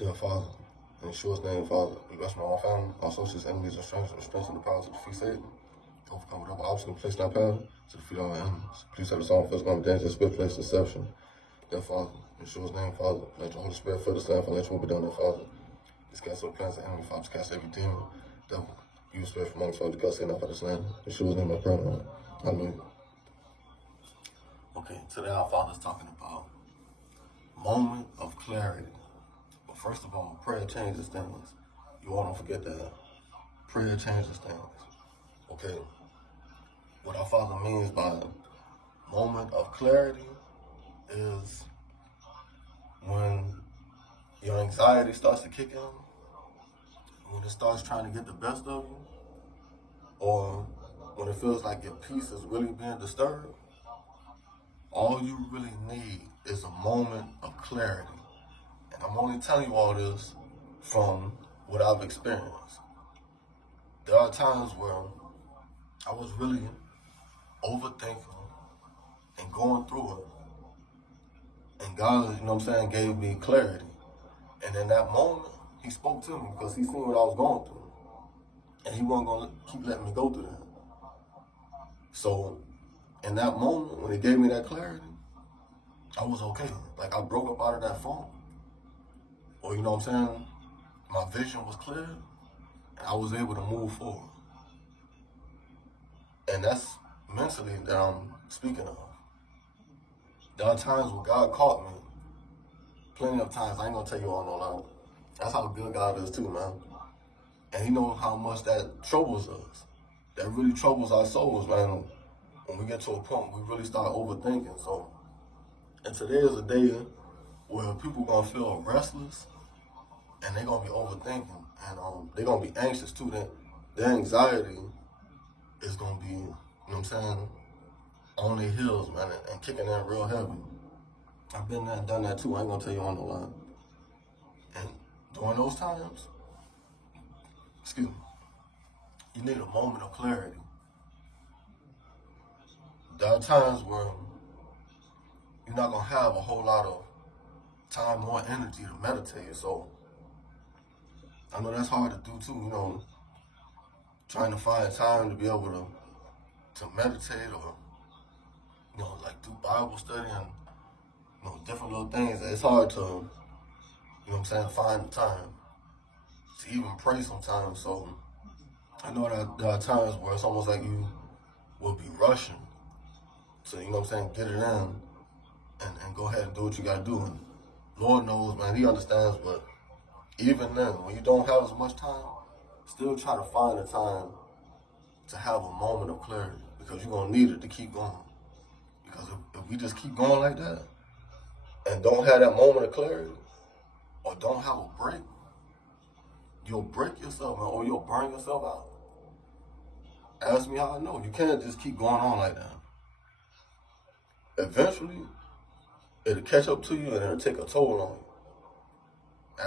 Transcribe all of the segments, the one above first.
Dear Father, in Yeshua's name, Father, we bless my whole family, our associates, enemies, and strangers, with strength and the power to defeat Satan, to overcome whatever obstacle placed in our path, to defeat our enemies. Please have us all first come danger, spirit, place, deception. Dear Father, in Yeshua's name, Father, let your Holy Spirit fill this land, for let your will be done, dear Father. This cast all plans of the enemy, Father, to cast every demon, devil, evil spirit from amongst Father, to cast Satan out of this land. In Yeshua's name, I pray, Lord. Hallelujah. Okay, today our Father's talking about moment of clarity. But first of all, prayer changes things. You all don't forget that. Prayer changes things. Okay? What our Father means by moment of clarity is when your anxiety starts to kick in, when it starts trying to get the best of you, or when it feels like your peace is really being disturbed. All you really need is a moment of clarity. And I'm only telling you all this from what I've experienced. There are times where I was really overthinking and going through it. And God, you know what I'm saying, gave me clarity. And in that moment, he spoke to me because he seen what I was going through. And he wasn't going to keep letting me go through that. So in that moment, when he gave me that clarity, I was okay. Like I broke up out of that funk. Or you know what I'm saying? My vision was clear and I was able to move forward. And that's mentally that I'm speaking of. There are times where God caught me. Plenty of times, I ain't gonna tell you all no lie. That's how good God is too, man. And he knows how much that troubles us. That really troubles our souls, man. When we get to a point we really start overthinking. So, and today is a day where people gonna feel restless and they're gonna be overthinking and they're gonna be anxious too. Their anxiety is gonna be, you know what I'm saying, on their heels, man, and kicking in real heavy. I've been there and done that too. I ain't gonna tell you on the line. And during those times, you need a moment of clarity. There are times where you're not gonna have a whole lot of time or energy to meditate. So I know that's hard to do too, you know, trying to find time to be able to meditate or, you know, like do Bible study and, you know, different little things. It's hard to, you know what I'm saying, find the time to even pray sometimes. So I know that there are times where it's almost like you will be rushing to, you know what I'm saying, get it in and go ahead and do what you gotta do. And Lord knows, man, he understands, but even then, when you don't have as much time, still try to find the time to have a moment of clarity because you're gonna need it to keep going. Because if we just keep going like that and don't have that moment of clarity or don't have a break, you'll break yourself, man, or you'll burn yourself out. Ask me how I know. You can't just keep going on like that. Eventually, it'll catch up to you and it'll take a toll on you.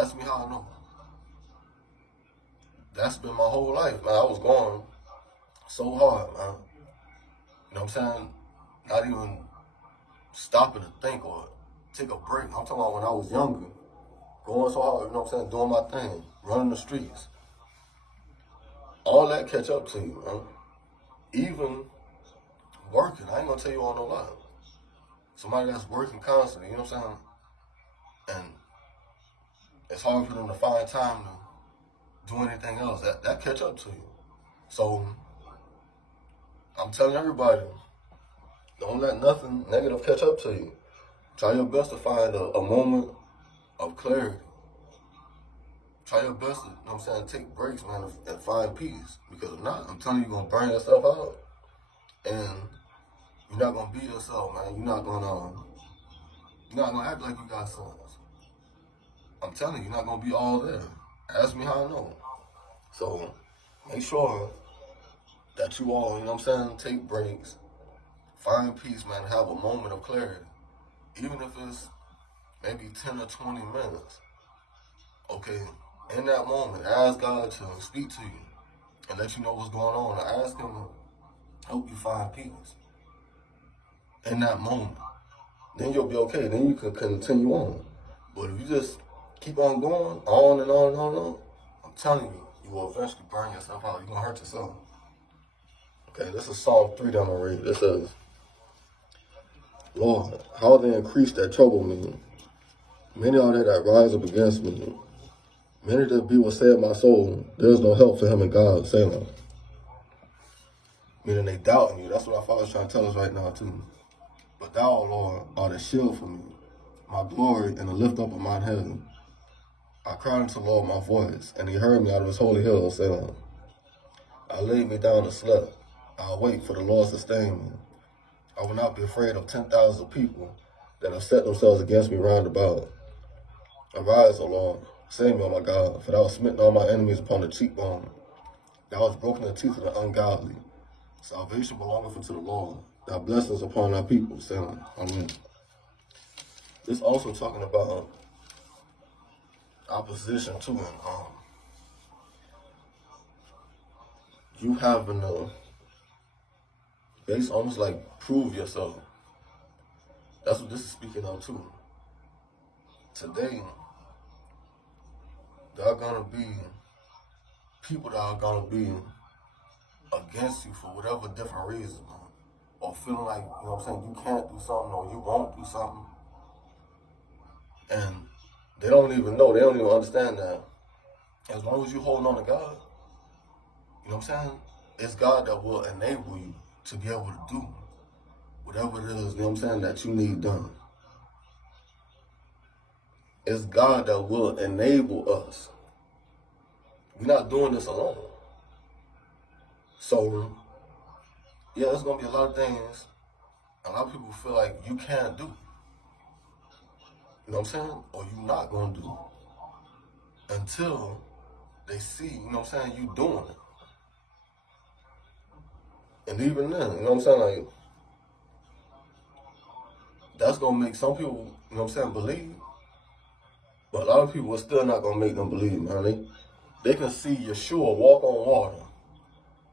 Ask me how I know. That's been my whole life, man. I was going so hard, man. You know what I'm saying? Not even stopping to think or take a break. I'm talking about when I was younger. Going so hard, you know what I'm saying? Doing my thing, running the streets. All that catch up to you, man. Even working, I ain't gonna tell you all no lie. Somebody that's working constantly, you know what I'm saying? And it's hard for them to find time to do anything else. That catch up to you. So I'm telling everybody, don't let nothing negative catch up to you. Try your best to find a moment of clarity. Try your best to, you know what I'm saying, take breaks, man, and find peace. Because if not, I'm telling you, you're going to burn yourself out. And you're not going to beat yourself, man. You're not going to act like you got sons. I'm telling you, you're not going to be all there. Ask me how I know. So make sure that you all, you know what I'm saying, take breaks. Find peace, man. Have a moment of clarity. Even if it's maybe 10 or 20 minutes. Okay, in that moment, ask God to speak to you and let you know what's going on. Ask him to help you find peace in that moment. Then you'll be okay. Then you can continue on. But if you just keep on going, on and on and on and on, I'm telling you, you will eventually burn yourself out. You're going to hurt yourself. Okay, this is Psalm 3 that I'm going to read. It says, Lord, how they increase that trouble me. Many are there that rise up against me. Many there be will say of my soul, there is no help for him in God, Selah. Meaning they doubting you. That's what our Father's trying to tell us right now too. But thou, Lord, art a shield for me, my glory and the lift up of mine head. I cried unto the Lord my voice, and he heard me out of his holy hill, Selah. I laid me down and slept. I awake, for the Lord sustained me. I will not be afraid of 10,000 people that have set themselves against me round about. Arise, O Lord, save me, O my God, for thou hast smitten all my enemies upon the cheekbone. Thou hast broken the teeth of the ungodly. Salvation belongeth unto the Lord. Thy blessings upon thy people, saying, Amen. This also talking about opposition too, and you having to basically almost like prove yourself. That's what this is speaking of too. Today, there are gonna be people that are gonna be against you for whatever different reason, or feeling like, you know what I'm saying, you can't do something or you won't do something. And they don't even know, they don't even understand that as long as you hold on to God, you know what I'm saying, it's God that will enable you to be able to do whatever it is, you know what I'm saying, that you need done. It's God that will enable us. We're not doing this alone. So, yeah, there's going to be a lot of things a lot of people feel like you can't do. You know what I'm saying? Or you're not going to do. Until they see, you know what I'm saying, you doing it. And even then, you know what I'm saying, like, that's going to make some people, you know what I'm saying, believe. But a lot of people are still not going to make them believe, man. They can see Yeshua walk on water.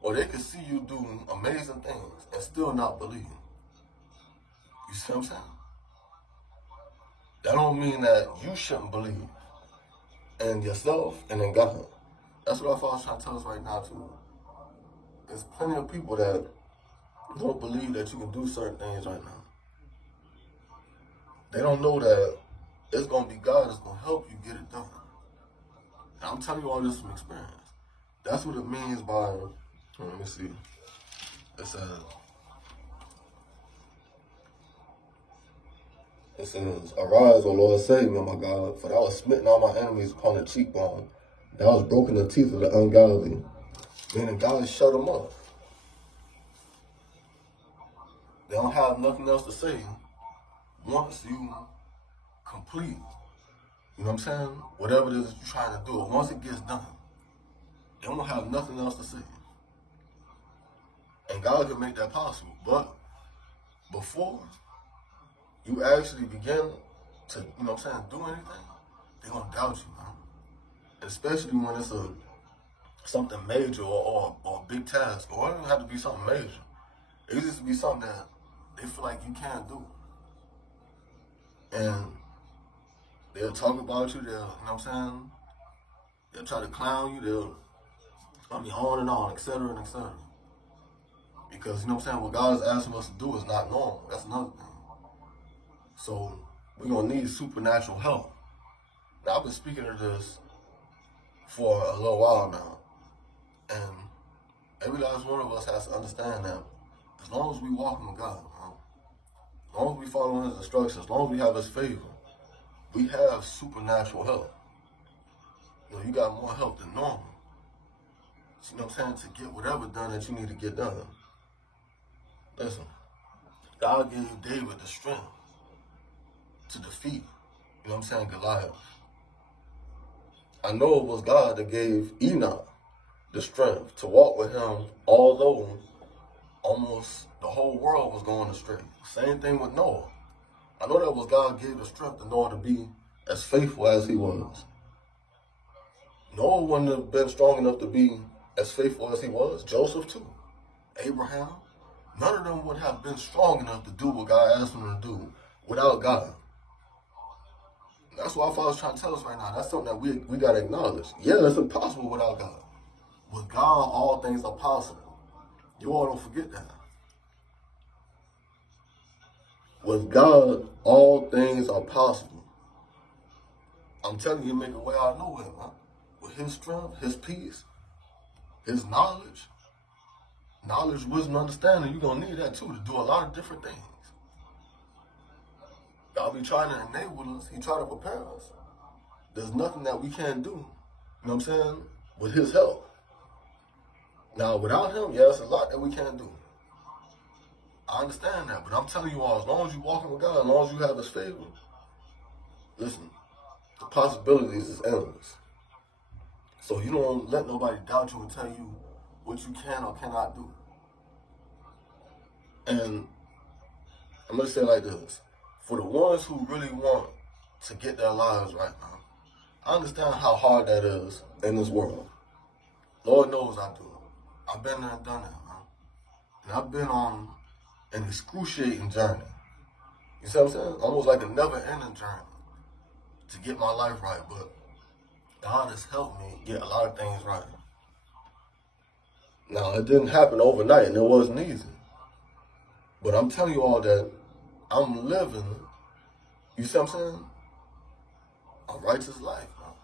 Or they can see you doing amazing things and still not believe. You see what I'm saying? That don't mean that you shouldn't believe in yourself and in God. That's what our Father's trying to tell us right now too. There's plenty of people that don't believe that you can do certain things right now. They don't know that it's going to be God that's going to help you get it done. And I'm telling you all this from experience. That's what it means by, let me see. It says, Arise, O Lord, save me, O my God, for thou hast smitten all my enemies upon the cheekbone. Thou hast broken the teeth of the ungodly. Meaning God has shut them up. They don't have nothing else to say once you complete, you know what I'm saying, whatever it is that you're trying to do. Once it gets done, they don't have nothing else to say. And God can make that possible. But before you actually begin to, you know what I'm saying, do anything, they're going to doubt you, man. And especially when it's something major or a big task, or it doesn't have to be something major. It just be something that they feel like you can't do. And they'll talk about you, they'll, you know what I'm saying, they'll try to clown you, on and on, etc. and etc. Because, you know what I'm saying, what God is asking us to do is not normal. That's another thing. So, we're going to need supernatural help. Now, I've been speaking of this for a little while now. And every last one of us has to understand that as long as we walk with God, as long as we follow His instructions, as long as we have His favor, we have supernatural help. You know, you got more help than normal. So, you know what I'm saying, to get whatever done that you need to get done. Listen, God gave David the strength to defeat, you know what I'm saying, Goliath. I know it was God that gave Enoch the strength to walk with him, although almost the whole world was going astray. Same thing with Noah. I know that was God gave the strength to Noah to be as faithful as he was. Noah wouldn't have been strong enough to be as faithful as he was. Joseph too. Abraham. None of them would have been strong enough to do what God asked them to do without God. That's what our Father's trying to tell us right now. That's something that we got to acknowledge. Yeah, it's impossible without God. With God, all things are possible. You all don't forget that. With God, all things are possible. I'm telling you, He'll make a way out of nowhere, man. With His strength, His peace, His knowledge, wisdom, understanding, you're going to need that too to do a lot of different things. God be trying to enable us. He try to prepare us. There's nothing that we can't do, you know what I'm saying, with His help. Now, without Him, yeah, there's a lot that we can't do. I understand that, but I'm telling you all, as long as you're walking with God, as long as you have His favor, listen, the possibilities is endless. So you don't let nobody doubt you and tell you what you can or cannot do. And I'm going to say it like this. For the ones who really want to get their lives right now, I understand how hard that is in this world. Lord knows I do. I've been there and done that, man. And I've been on an excruciating journey. You see what I'm saying? Almost like a never-ending journey to get my life right. But God has helped me get a lot of things right. Now, it didn't happen overnight, and it wasn't easy. But I'm telling you all that I'm living, you see what I'm saying, a righteous life, man.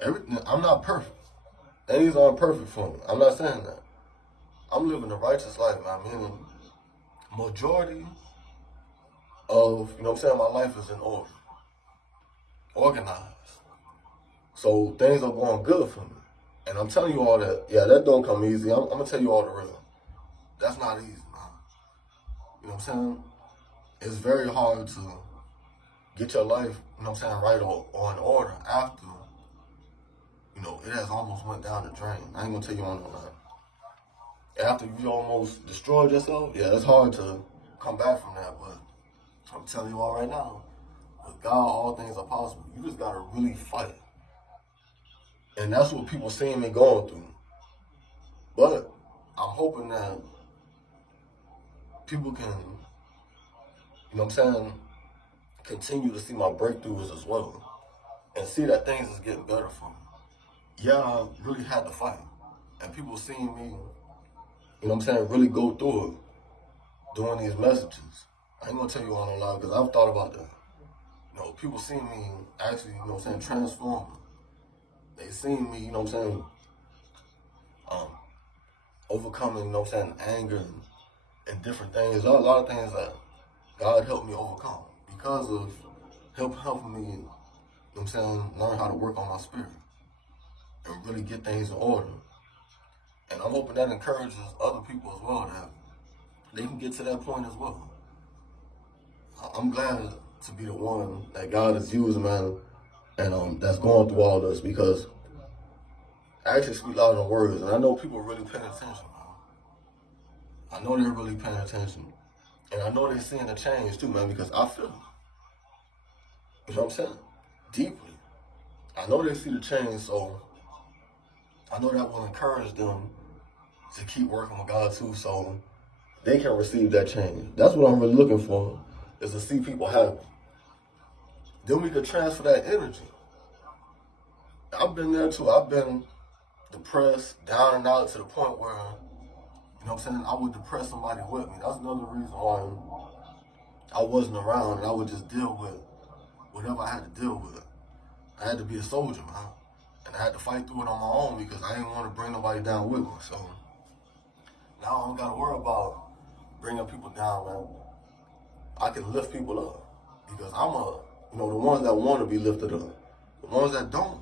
Everything, I'm not perfect. Things aren't perfect for me. I'm not saying that. I'm living a righteous life, man. Meaning, majority of, you know what I'm saying, my life is in order. Organized. So things are going good for me. And I'm telling you all that, yeah, that don't come easy. I'm going to tell you all the real. That's not easy, man. You know what I'm saying? It's very hard to get your life, you know what I'm saying, right or in order after, you know, it has almost went down the drain. I ain't going to tell you on that. After you almost destroyed yourself, yeah, it's hard to come back from that. But I'm telling you all right now, with God, all things are possible. You just got to really fight. And that's what people seeing me going through. But I'm hoping that people can, you know what I'm saying, continue to see my breakthroughs as well. And see that things is getting better for me. Yeah, I really had to fight. And people seeing me, you know what I'm saying, really go through it, doing these messages. I ain't gonna tell you all no lie, because I've thought about that. You know, people seeing me actually, you know what I'm saying, transform. They seen me, you know what I'm saying, overcoming, you know what I'm saying, anger and different things. There are a lot of things that God helped me overcome because of helping me, you know what I'm saying, learn how to work on my spirit and really get things in order. And I'm hoping that encourages other people as well, that they can get to that point as well. I'm glad to be the one that God is using, man, and that's going through all this, because I actually speak louder than words, and I know people are really paying attention, man. I know they're really paying attention. And I know they're seeing the change too, man, because I feel it. You know what I'm saying? Deeply. I know they see the change, so I know that will encourage them to keep working with God too, so they can receive that change. That's what I'm really looking for, is to see people happy. Then we could transfer that energy. I've been there too. I've been depressed, down and out, to the point where, you know what I'm saying, I would depress somebody with me. That's another reason why I wasn't around, and I would just deal with whatever I had to deal with. I had to be a soldier, man. And I had to fight through it on my own, because I didn't want to bring nobody down with me. So now I don't got to worry about bringing people down, man. I can lift people up, because you know, the ones that want to be lifted up. The ones that don't,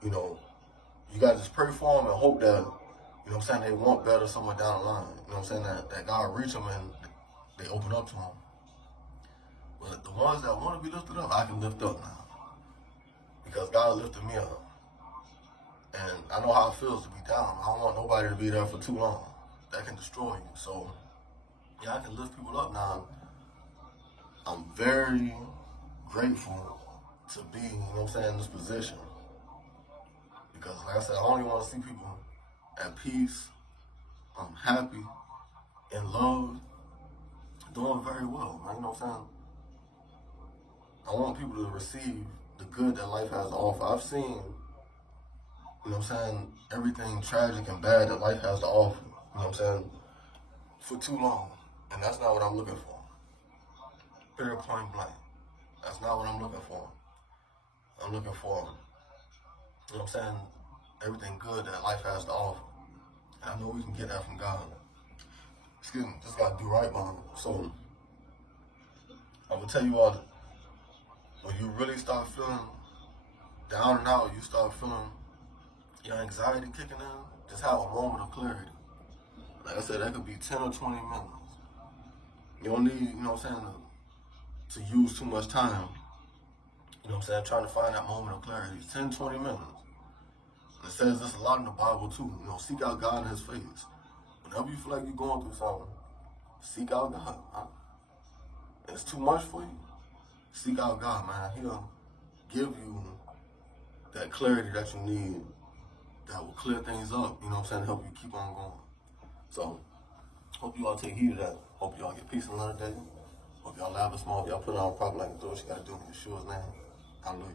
you know, you got to just pray for them and hope that, you know what I'm saying, they want better somewhere down the line. You know what I'm saying, that God reach them and they open up to them. But the ones that want to be lifted up, I can lift up now, because God lifted me up. And I know how it feels to be down. I don't want nobody to be there for too long. That can destroy you. So, yeah, I can lift people up now. I'm very grateful to be, you know what I'm saying, in this position. Because, like I said, I only want to see people at peace, happy, in love, doing very well, man. You know what I'm saying? I want people to receive the good that life has to offer. I've seen, you know what I'm saying, everything tragic and bad that life has to offer, you know what I'm saying, for too long. And that's not what I'm looking for. Period, point blank. That's not what I'm looking for. I'm looking for, you know what I'm saying, everything good that life has to offer. And I know we can get that from God. Excuse me, just gotta do right, man. So, I will tell you all, when you really start feeling down and out, you start feeling your anxiety kicking in, just have a moment of clarity. Like I said, that could be 10 or 20 minutes. You don't need, you know what I'm saying, to use too much time. You know what I'm saying, trying to find that moment of clarity. 10, 20 minutes. And it says this a lot in the Bible too. You know, seek out God in His face. Whenever you feel like you're going through something, seek out God. It's too much for you. Seek out God, man. He'll give you that clarity that you need that will clear things up, you know what I'm saying, help you keep on going. So, hope you all take heed of that. Hope you all get peace another day. Hope y'all laugh small. If y'all put it on proper like you do what you gotta do in Yeshua's name. Hallelujah.